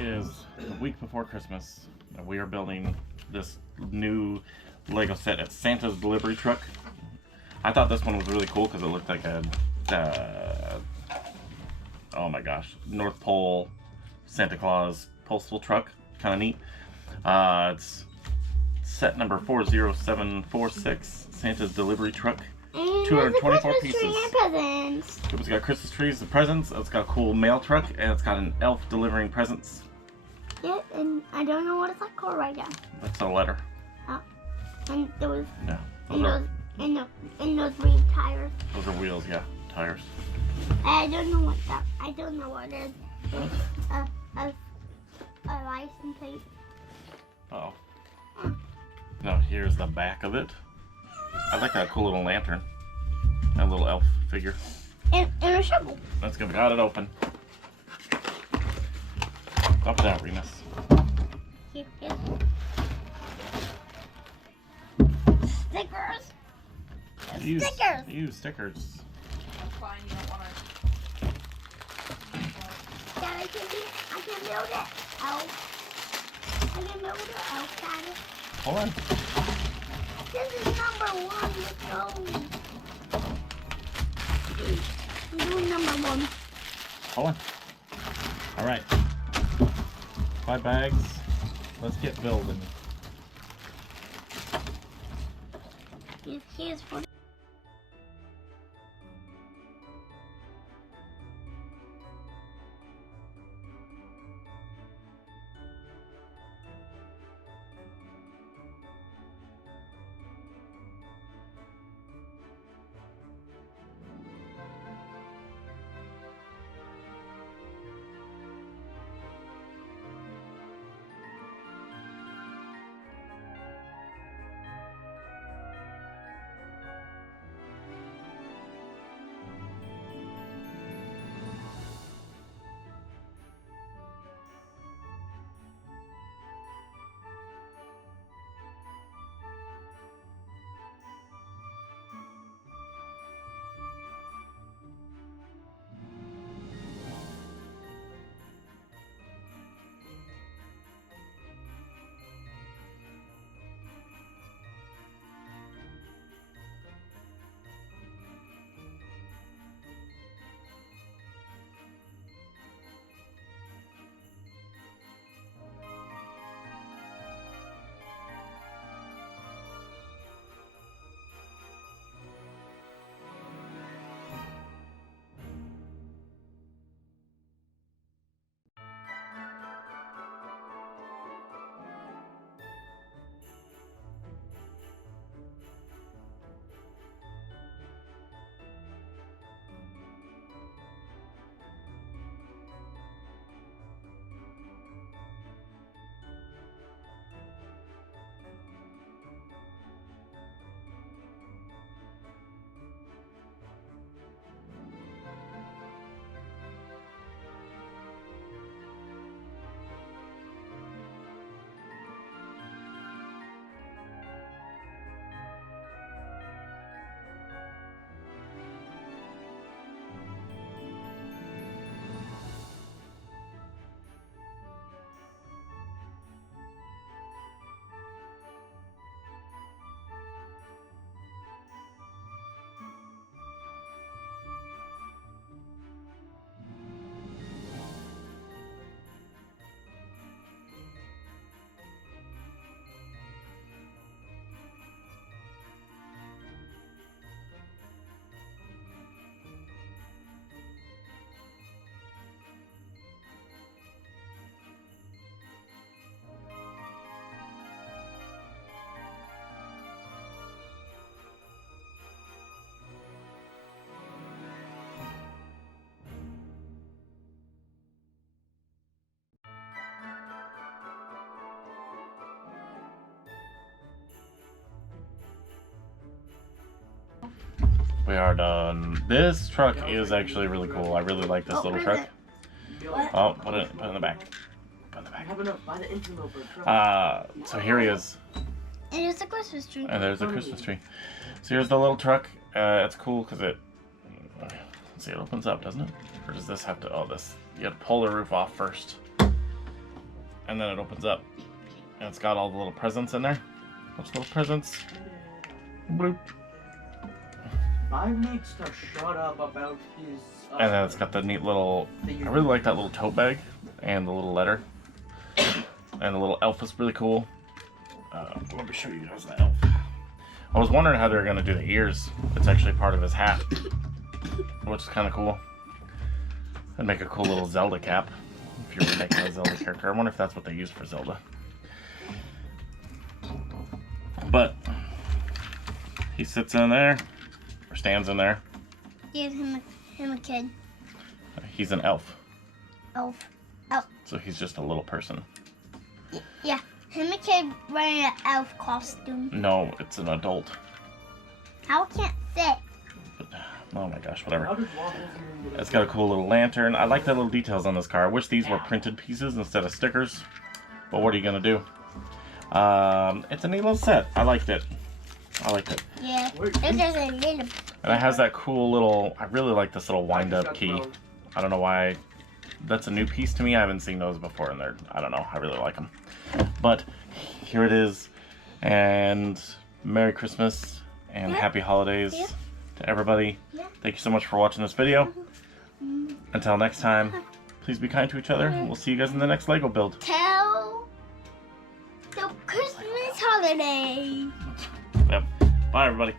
It is the week before Christmas, and we are building this new Lego set at Santa's delivery truck. I thought this one was really cool because it looked like a, oh my gosh, North Pole Santa Claus postal truck. Kind of neat. It's set number 40746, Santa's delivery truck. 224 pieces. It's got Christmas trees and presents. It's got a cool mail truck, and it's got an elf delivering presents. Yeah, and I don't know what it's called right now. That's a letter. Oh, and those. Yeah. And those green tires. Those are wheels, yeah, tires. I don't know what that. I don't know what it is. It's a license plate. Uh oh. Now here's the back of it. I like that cool little lantern. That little elf figure. And a shovel. Let's go. Got it open. Up and down, Remus. Here. Stickers. Stickers. Use stickers. That's fine. You don't want to. Dad, I can build it. Elf. I can build it. Elf, Daddy. Hold on. This is number 1. Let's go. I'm doing number 1. Hold on. All right. 5 bags. Let's get building. Here's for. We are done. This truck is actually really cool. I really like this little truck. Oh, put it in the back. Put it in the back. So here he is. And there's a Christmas tree. And there's a Christmas tree. So here's the little truck. It's cool because it, let's see, it opens up, doesn't it? Or does this have to, oh, this, you have to pull the roof off first. and then it opens up. And it's got all the little presents in there. Those little presents. Bloop. Five needs to shut up about his. And then it's got the neat little. I really like that little tote bag and the little letter. And the little elf is really cool. Let me show you guys the elf. I was wondering how they were gonna do the ears. It's actually part of his hat, which is kind of cool. That'd make a cool little Zelda cap if you were making a Zelda character. I wonder if that's what they use for Zelda. But he sits in there, or stands in there. Give him a kid. He's an elf, Elf. so he's just a little person. Yeah. Him a kid wearing an elf costume. No, it's an adult. How can't fit? But, oh my gosh, whatever. How does Waffles even get It's got a cool little lantern. I like the little details on this car. I wish these were printed pieces instead of stickers. But what are you gonna do? It's a neat little set. I liked it. Yeah. Wait, It doesn't need a. And it has that cool little. I really like this little wind-up key. I don't know why. That's a new piece to me. I haven't seen those before, and they're. I don't know. I really like them. But here it is, and Merry Christmas and Happy Holidays to everybody. Yeah. Thank you so much for watching this video. Until next time, please be kind to each other. We'll see you guys in the next Lego build. Tell the Christmas holiday. Yep. Bye, everybody.